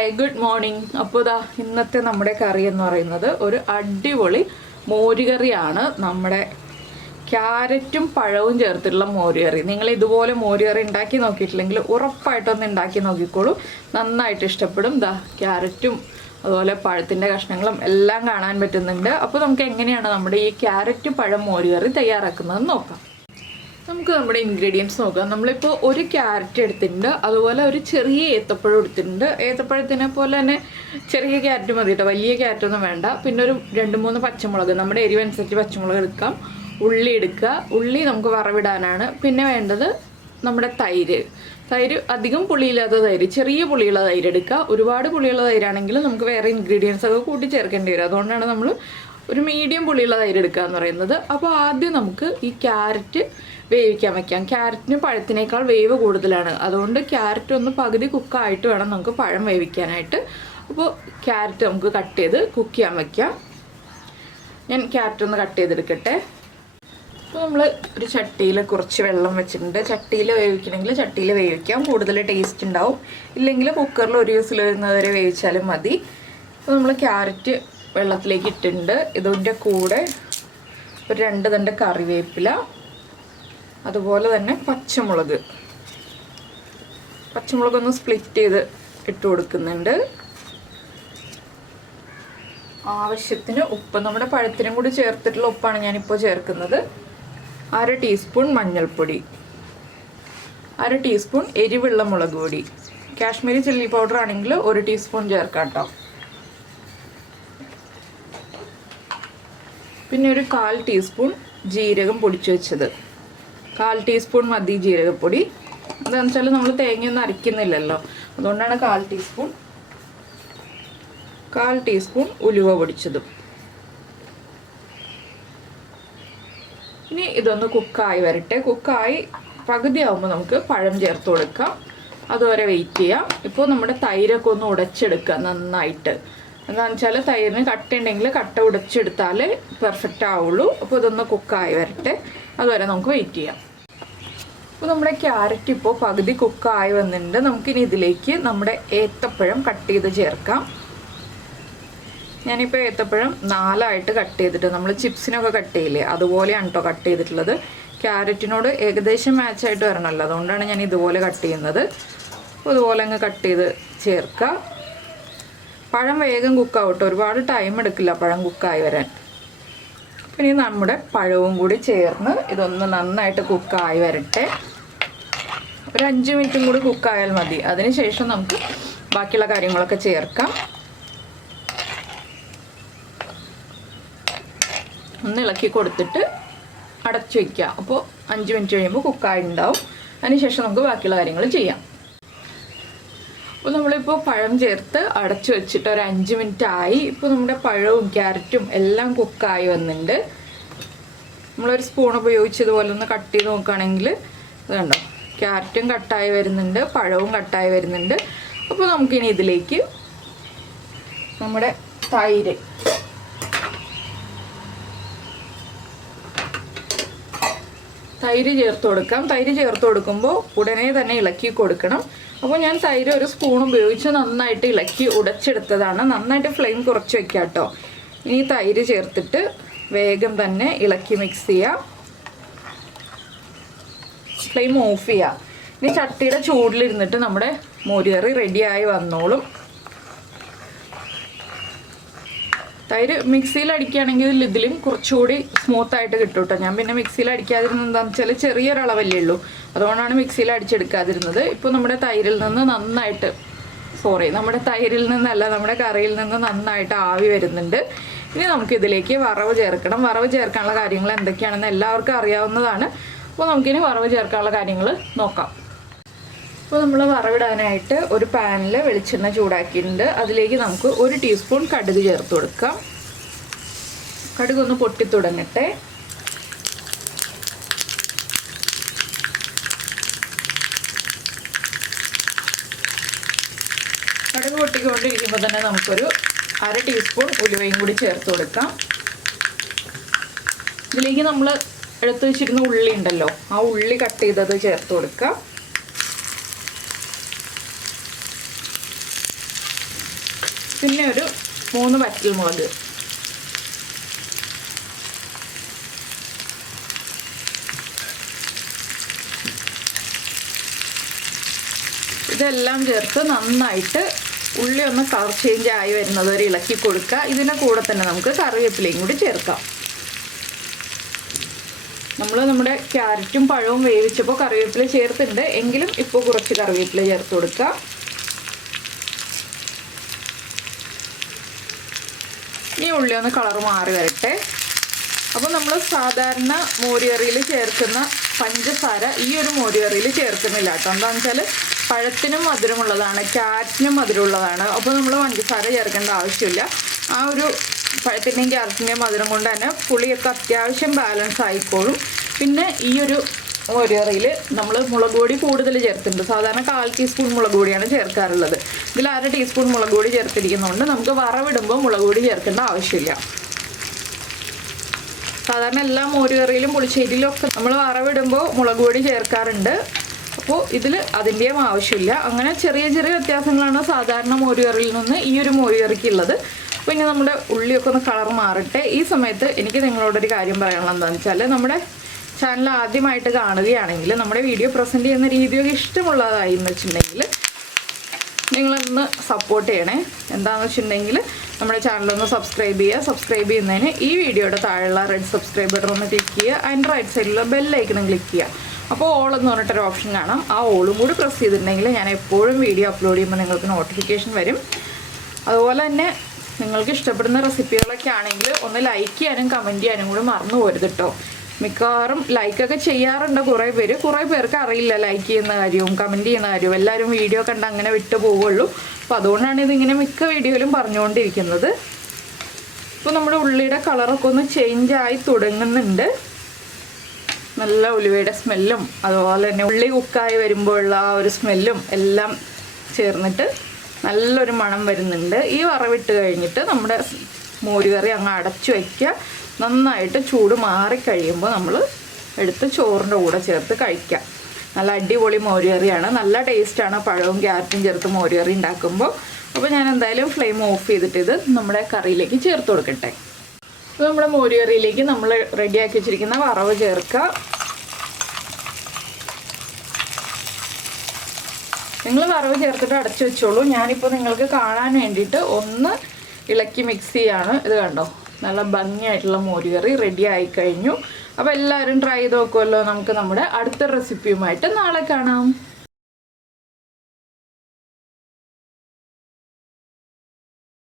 Hi good morning. അപ്പോൾ ഇതാ ഇന്നത്തെ നമ്മുടെ കറി എന്ന് പറയുന്നത് ഒരു അടിപൊളി മോരുകറിയാണ്. നമ്മുടെ ക്യാരറ്റും പഴവും ചേർത്തിട്ടുള്ള മോരുകറി. നിങ്ങൾ ഇതുപോലെ മോരുകറി ഉണ്ടാക്കി നോക്കിയിട്ടില്ലെങ്കിൽ ഉറപ്പായിട്ടൊന്ന് ഉണ്ടാക്കി നോക്കിക്കോളൂ, നന്നായിട്ട് ഇഷ്ടപ്പെടും. ഇതാ ക്യാരറ്റും അതുപോലെ പഴത്തിൻ്റെ കഷ്ണങ്ങളും എല്ലാം കാണാൻ പറ്റുന്നുണ്ട്. അപ്പോൾ നമുക്ക് എങ്ങനെയാണ് നമ്മുടെ ഈ ക്യാരറ്റ് പഴം മോരുകറി തയ്യാറാക്കുന്നതെന്ന് നോക്കാം. നമുക്ക് നമ്മുടെ ഇൻഗ്രീഡിയൻസ് നോക്കാം. നമ്മളിപ്പോൾ ഒരു ക്യാരറ്റ് എടുത്തിട്ടുണ്ട്, അതുപോലെ ഒരു ചെറിയ ഏത്തപ്പഴം എടുത്തിട്ടുണ്ട്. ഏത്തപ്പഴത്തിനെ പോലെ തന്നെ ചെറിയ ക്യാരറ്റ് മതി കേട്ടോ, വലിയ ക്യാരറ്റൊന്നും വേണ്ട. പിന്നെ ഒരു 2-3 പച്ചമുളക്, നമ്മുടെ എരിവനുസരിച്ച് പച്ചമുളക് എടുക്കാം. ഉള്ളി എടുക്കുക, ഉള്ളി നമുക്ക് വറവിടാനാണ്. പിന്നെ വേണ്ടത് നമ്മുടെ തൈര് അധികം പുളിയില്ലാത്ത തൈര്, ചെറിയ പുളിയുള്ള തൈര് എടുക്കുക. ഒരുപാട് പുളിയുള്ള തൈരാണെങ്കിൽ നമുക്ക് വേറെ ഇൻഗ്രീഡിയൻസ് ഒക്കെ കൂട്ടി ചേർക്കേണ്ടി വരും. അതുകൊണ്ടാണ് നമ്മൾ ഒരു മീഡിയം പുളിയുള്ള തൈര് എടുക്കുക എന്ന് പറയുന്നത്. അപ്പോൾ ആദ്യം നമുക്ക് ഈ ക്യാരറ്റ് വേവിക്കാൻ വയ്ക്കാം. ക്യാരറ്റിന് പഴത്തിനേക്കാൾ വേവ് കൂടുതലാണ്, അതുകൊണ്ട് ക്യാരറ്റ് ഒന്ന് പകുതി കുക്കായിട്ട് വേണം നമുക്ക് പഴം വേവിക്കാനായിട്ട്. അപ്പോൾ ക്യാരറ്റ് നമുക്ക് കട്ട് ചെയ്ത് കുക്ക് ചെയ്യാൻ വയ്ക്കാം. ഞാൻ ക്യാരറ്റ് ഒന്ന് കട്ട് ചെയ്തെടുക്കട്ടെ. അപ്പോൾ നമ്മൾ ഒരു ചട്ടിയിൽ കുറച്ച് വെള്ളം വെച്ചിട്ടുണ്ട്. ചട്ടിയിൽ വേവിക്കണമെങ്കിൽ ചട്ടിയിൽ വേവിക്കാം, കൂടുതൽ ടേസ്റ്റ് ഉണ്ടാവും. ഇല്ലെങ്കിൽ കുക്കറിൽ ഒരു വിസിൽ വരുന്നവരെ വേവിച്ചാലും മതി. അപ്പോൾ നമ്മൾ ക്യാരറ്റ് വെള്ളത്തിലേക്ക് ഇട്ടിട്ടുണ്ട്. ഇതിൻ്റെ കൂടെ ഒരു 2 തണ്ട് കറിവേപ്പില, അതുപോലെ തന്നെ പച്ചമുളകൊന്ന് സ്പ്ലിറ്റ് ചെയ്ത് ഇട്ട് കൊടുക്കുന്നുണ്ട്. ആവശ്യത്തിന് ഉപ്പ്, നമ്മുടെ പഴത്തിനും കൂടി ചേർത്തിട്ടുള്ള ഉപ്പാണ് ഞാനിപ്പോൾ ചേർക്കുന്നത്. 1/2 ടീസ്പൂൺ മഞ്ഞൾപ്പൊടി, 1/2 ടീസ്പൂൺ എരിവുള്ള മുളക് പൊടി. കാശ്മീരി ചില്ലി പൗഡർ ആണെങ്കിൽ 1 ടീസ്പൂൺ ചേർക്കാം കേട്ടോ. പിന്നെ ഒരു 1/4 ടീസ്പൂൺ ജീരകം പൊടിച്ചു വെച്ചത്, 1/4 ടീസ്പൂൺ മതി ജീരകപ്പൊടി. എന്താണെന്ന് വെച്ചാൽ നമ്മൾ തേങ്ങയൊന്നും അരയ്ക്കുന്നില്ലല്ലോ, അതുകൊണ്ടാണ് 1/4 ടീസ്പൂൺ. 1/4 ടീസ്പൂൺ ഉലുവ പൊടിച്ചതും. ഇനി ഇതൊന്ന് കുക്കായി വരട്ടെ. കുക്കായി പകുതി ആകുമ്പോൾ നമുക്ക് പഴം ചേർത്ത് കൊടുക്കാം. അതുവരെ വെയിറ്റ് ചെയ്യാം. ഇപ്പോൾ നമ്മുടെ തൈരൊക്കെ ഒന്ന് ഉടച്ചെടുക്കുക നന്നായിട്ട്. എന്താണെന്ന് വെച്ചാൽ തൈരിന് കട്ട ഉണ്ടെങ്കിൽ കട്ട ഉടച്ചെടുത്താലേ പെർഫെക്റ്റ് ആവുള്ളൂ. അപ്പോൾ ഇതൊന്ന് കുക്കായി വരട്ടെ, അതുവരെ നമുക്ക് വെയിറ്റ് ചെയ്യാം. അപ്പോൾ നമ്മുടെ ക്യാരറ്റ് ഇപ്പോൾ പകുതി കുക്കായി വന്നിട്ടുണ്ട്. നമുക്കിനി ഇതിലേക്ക് നമ്മുടെ ഏത്തപ്പഴം കട്ട് ചെയ്ത് ചേർക്കാം. ഞാനിപ്പോൾ ഏത്തപ്പഴം 4 കട്ട് ചെയ്തിട്ട്, നമ്മൾ ചിപ്സിനൊക്കെ കട്ട് ചെയ്യില്ലേ അതുപോലെയാണ് കേട്ടോ കട്ട് ചെയ്തിട്ടുള്ളത്. ക്യാരറ്റിനോട് ഏകദേശം മാച്ചായിട്ട് വരണമല്ലോ, അതുകൊണ്ടാണ് ഞാൻ ഇതുപോലെ കട്ട് ചെയ്യുന്നത്. അപ്പോൾ ഇതുപോലെ അങ്ങ് കട്ട് ചെയ്ത് ചേർക്കുക. പഴം വേഗം കുക്കാവും കേട്ടോ, ഒരുപാട് ടൈം എടുക്കില്ല പഴം കുക്കായി വരാൻ. പിന്നെ നമ്മുടെ പഴവും കൂടി ചേർന്ന് ഇതൊന്ന് നന്നായിട്ട് കുക്കായി വരട്ടെ. ഒരു 5 മിനിറ്റും കൂടി കുക്കായാൽ മതി. അതിനുശേഷം നമുക്ക് ബാക്കിയുള്ള കാര്യങ്ങളൊക്കെ ചേർക്കാം. ഒന്ന് ഇളക്കി കൊടുത്തിട്ട് അടച്ചു വയ്ക്കുക. അപ്പോൾ 5 മിനിറ്റ് കഴിയുമ്പോൾ കുക്കായി ഉണ്ടാവും. അതിനുശേഷം നമുക്ക് ബാക്കിയുള്ള കാര്യങ്ങൾ ചെയ്യാം. അപ്പോൾ നമ്മളിപ്പോൾ പഴം ചേർത്ത് അടച്ചു വെച്ചിട്ട് ഒരു 5 മിനിറ്റ് ആയി. ഇപ്പോൾ നമ്മുടെ പഴവും ക്യാരറ്റും എല്ലാം കുക്കായി വന്നിട്ടുണ്ട്. നമ്മളൊരു സ്പൂൺ ഉപയോഗിച്ചതുപോലെ ഒന്ന് കട്ട് ചെയ്ത് നോക്കുകയാണെങ്കിൽ ഇത് കണ്ടോ, ക്യാരറ്റും കട്ടായി വരുന്നുണ്ട്, പഴവും കട്ടായി വരുന്നുണ്ട്. അപ്പോൾ നമുക്കിനി ഇതിലേക്ക് നമ്മുടെ തൈര് ചേർത്ത് കൊടുക്കാം. തൈര് ചേർത്ത് കൊടുക്കുമ്പോൾ ഉടനെ തന്നെ ഇളക്കി കൊടുക്കണം. അപ്പോൾ ഞാൻ തൈര് ഒരു സ്പൂൺ ഉപയോഗിച്ച് നന്നായിട്ട് ഇളക്കി ഉടച്ചെടുത്തതാണ്. നന്നായിട്ട് ഫ്ലെയിം കുറച്ച് വെക്കാം കേട്ടോ. ഇനി തൈര് ചേർത്തിട്ട് വേഗം തന്നെ ഇളക്കി മിക്സ് ചെയ്യുക. ഫ്ലെയിം ഓഫ് ചെയ്യുക. ഇനി ചട്ടിയുടെ ചൂടിലിരുന്നിട്ട് നമ്മുടെ മോരുകറി റെഡിയായി വന്നോളും. തൈര് മിക്സിയിൽ അടിക്കുകയാണെങ്കിൽ ഇതിലും കുറച്ചുകൂടി സ്മൂത്തായിട്ട് കിട്ടും കേട്ടോ. ഞാൻ പിന്നെ മിക്സിയിൽ അടിക്കാതിരുന്നത് എന്താണെന്ന് വെച്ചാൽ ചെറിയൊരളവല്ലേ ഉള്ളൂ, അതുകൊണ്ടാണ് മിക്സിയിൽ അടിച്ചെടുക്കാതിരുന്നത്. ഇപ്പോൾ നമ്മുടെ തൈരിൽ നിന്ന് നമ്മുടെ കറിയിൽ നിന്ന് നന്നായിട്ട് ആവി വരുന്നുണ്ട്. ഇനി നമുക്കിതിലേക്ക് വറവ് ചേർക്കണം. വറവ് ചേർക്കാനുള്ള കാര്യങ്ങൾ എന്തൊക്കെയാണെന്ന് എല്ലാവർക്കും അറിയാവുന്നതാണ്. അപ്പോൾ നമുക്കിനി വറവ് ചേർക്കാനുള്ള കാര്യങ്ങൾ നോക്കാം. അപ്പോൾ നമ്മൾ വറവിടാനായിട്ട് ഒരു പാനിൽ വെളിച്ചെണ്ണ ചൂടാക്കിയിട്ടുണ്ട്. അതിലേക്ക് നമുക്ക് 1 ടീസ്പൂൺ കടുക് ചേർത്ത് കൊടുക്കാം. കടുകൊന്ന് പൊട്ടി തുടങ്ങട്ടെ. കടുക് പൊട്ടിക്കൊണ്ടിരിക്കുമ്പോൾ തന്നെ നമുക്കൊരു 1/2 ടീസ്പൂൺ ഉലുവയും കൂടി ചേർത്ത് കൊടുക്കാം. ഇതിലേക്ക് നമ്മൾ എടുത്തു വെച്ചിരുന്ന ഉള്ളി ഉണ്ടല്ലോ, ആ ഉള്ളി കട്ട് ചെയ്തത് ചേർത്ത് കൊടുക്കാം. പിന്നെ ഒരു 3 വറ്റൽമുളക്. ഇതെല്ലാം ചേർത്ത് നന്നായിട്ട് ഉള്ളി ഒന്ന് കളർ ചേഞ്ച് ആയി വരുന്നത് വരെ ഇളക്കി കൊടുക്കുക. ഇതിൻ്റെ കൂടെ തന്നെ നമുക്ക് കറിവേപ്പിലയും കൂടി ചേർക്കാം. നമ്മുടെ ക്യാരറ്റും പഴവും വേവിച്ചപ്പോൾ കറിവേപ്പില ചേർത്തിട്ടുണ്ട്, എങ്കിലും ഇപ്പോൾ കുറച്ച് കറിവേപ്പില ചേർത്ത് കൊടുക്കുക. ഈ ഉള്ളി ഒന്ന് കളർ മാറി വരട്ടെ. അപ്പോൾ നമ്മൾ സാധാരണ മോരുകറിയിൽ ചേർക്കുന്ന പഞ്ചസാര ഈ ഒരു മോരുകറിയിൽ ചേർക്കുന്നില്ല കേട്ടോ. എന്താണെന്ന് വെച്ചാൽ പഴത്തിനും മധുരമുള്ളതാണ്, ക്യാരറ്റിനും മധുരമുള്ളതാണ്. അപ്പോൾ നമ്മൾ പഞ്ചസാര ചേർക്കേണ്ട ആവശ്യമില്ല. ആ ഒരു പഴത്തിൻ്റെയും ക്യാരറ്റിൻ്റെയും മധുരം കൊണ്ട് തന്നെ പുളിയൊക്കെ അത്യാവശ്യം ബാലൻസ് ആയിക്കോളും. പിന്നെ ഈ ഒരു മോരുകറിയിൽ നമ്മൾ മുളക് പൊടി കൂടുതൽ ചേർത്തിട്ടുണ്ട്. സാധാരണ 1/4 ടീസ്പൂൺ മുളക് പൊടിയാണ് ചേർക്കാറുള്ളത്. ഇതിൽ 1/2 ടീസ്പൂൺ മുളക് പൊടി ചേർത്തിരിക്കുന്നതുകൊണ്ട് നമുക്ക് വറവിടുമ്പോൾ മുളക് പൊടി ചേർക്കേണ്ട ആവശ്യമില്ല. സാധാരണ എല്ലാ മോരുകറിയിലും പുളിശ്ശേരിയിലും ഒക്കെ നമ്മൾ വറവിടുമ്പോൾ മുളക് പൊടി ചേർക്കാറുണ്ട്. അപ്പോൾ ഇതിൽ അതിൻ്റെയും ആവശ്യമില്ല. അങ്ങനെ ചെറിയ ചെറിയ വ്യത്യാസങ്ങളാണ് സാധാരണ മോരുകറിയിൽ നിന്ന് ഈ ഒരു മോരുകറിക്കുള്ളത്. പിന്നെ നമ്മുടെ ഉള്ളിയൊക്കെ ഒന്ന് കളർ മാറട്ടെ. ഈ സമയത്ത് എനിക്ക് നിങ്ങളോടൊരു കാര്യം പറയാനുള്ളത് എന്താണെന്ന് വെച്ചാൽ, നമ്മുടെ ചാനൽ ആദ്യമായിട്ട് കാണുകയാണെങ്കിൽ നമ്മുടെ വീഡിയോ പ്രസൻറ്റ് ചെയ്യുന്ന രീതിയൊക്കെ ഇഷ്ടമുള്ളതായി എന്ന് വെച്ചിട്ടുണ്ടെങ്കിൽ നിങ്ങളൊന്ന് സപ്പോർട്ട് ചെയ്യണേ. എന്താണെന്ന് വെച്ചിട്ടുണ്ടെങ്കിൽ നമ്മുടെ ചാനലൊന്ന് സബ്സ്ക്രൈബ് ചെയ്യുക. സബ്സ്ക്രൈബ് ചെയ്യുന്നതിന് ഈ വീഡിയോയുടെ താഴെയുള്ള റെഡ് സബ്സ്ക്രൈബ് ബട്ടൺ ഒന്ന് ക്ലിക്ക് ചെയ്യുക. അതിൻ്റെ റൈറ്റ് സൈഡിലുള്ള ബെല്ലൈക്കണം ക്ലിക്ക് ചെയ്യുക. അപ്പോൾ ഓൾ എന്ന് പറഞ്ഞിട്ടൊരു ഓപ്ഷൻ കാണാം. ആ ഓളും കൂടി പ്രസ് ചെയ്തിട്ടുണ്ടെങ്കിൽ ഞാൻ എപ്പോഴും വീഡിയോ അപ്ലോഡ് ചെയ്യുമ്പോൾ നിങ്ങൾക്ക് നോട്ടിഫിക്കേഷൻ വരും. അതുപോലെ തന്നെ നിങ്ങൾക്ക് ഇഷ്ടപ്പെടുന്ന റെസിപ്പികളൊക്കെ ആണെങ്കിൽ ഒന്ന് ലൈക്ക് ചെയ്യാനും കമൻറ്റ് ചെയ്യാനും കൂടി മറന്നു പോരുത് കേട്ടോ. മിക്കവാറും ലൈക്കൊക്കെ ചെയ്യാറുണ്ട് കുറേ പേർക്ക് അറിയില്ല ലൈക്ക് ചെയ്യുന്ന കാര്യവും കമൻറ്റ് ചെയ്യുന്ന കാര്യവും. എല്ലാവരും വീഡിയോ കണ്ട് അങ്ങനെ വിട്ടു പോവുള്ളൂ. അപ്പോൾ അതുകൊണ്ടാണ് ഇതിങ്ങനെ മിക്ക വീഡിയോയിലും പറഞ്ഞുകൊണ്ടിരിക്കുന്നത്. ഇപ്പോൾ നമ്മുടെ ഉള്ളിയുടെ കളറൊക്കെ ഒന്ന് ചേഞ്ച് ആയി തുടങ്ങുന്നുണ്ട്. നല്ല ഉലുവയുടെ സ്മെല്ലും അതുപോലെ തന്നെ ഉള്ളി കുക്കായി വരുമ്പോഴുള്ള ആ ഒരു സ്മെല്ലും എല്ലാം ചേർന്നിട്ട് നല്ലൊരു മണം വരുന്നുണ്ട്. ഈ വറവിട്ട് കഴിഞ്ഞിട്ട് നമ്മുടെ മോരുകറി അങ്ങ് അടച്ചു വയ്ക്കുക. നന്നായിട്ട് ചൂട് മാറിക്കഴിയുമ്പോൾ നമ്മൾ എടുത്ത് ചോറിൻ്റെ കൂടെ ചേർത്ത് കഴിക്കാം. നല്ല അടിപൊളി മോരുകറിയാണ്. നല്ല ടേസ്റ്റാണ് പഴവും ക്യാരറ്റും ചേർത്ത് മോരുകറി ഉണ്ടാക്കുമ്പോൾ. അപ്പോൾ ഞാൻ എന്തായാലും ഫ്ലെയിം ഓഫ് ചെയ്തിട്ട് ഇത് നമ്മുടെ കറിയിലേക്ക് ചേർത്ത് കൊടുക്കട്ടെ. അപ്പോൾ നമ്മുടെ മോരുകറിയിലേക്ക് നമ്മൾ റെഡിയാക്കി വെച്ചിരിക്കുന്ന വറവ് ചേർക്കുക. നിങ്ങൾ വറവ് ചേർത്തിട്ട് അടച്ചു വെച്ചോളൂ. ഞാനിപ്പോൾ നിങ്ങൾക്ക് കാണാൻ വേണ്ടിയിട്ട് ഒന്ന് ഇളക്കി മിക്സ് ചെയ്യാണ്. ഇത് കണ്ടോ, നല്ല ഭംഗിയായിട്ടുള്ള മോരുകറി റെഡി ആയി കഴിഞ്ഞു. അപ്പോൾ എല്ലാവരും ട്രൈ ചെയ്ത് നോക്കുമല്ലോ. നമുക്ക് നമ്മുടെ അടുത്ത റെസിപ്പിയുമായിട്ട് നാളെ കാണാം.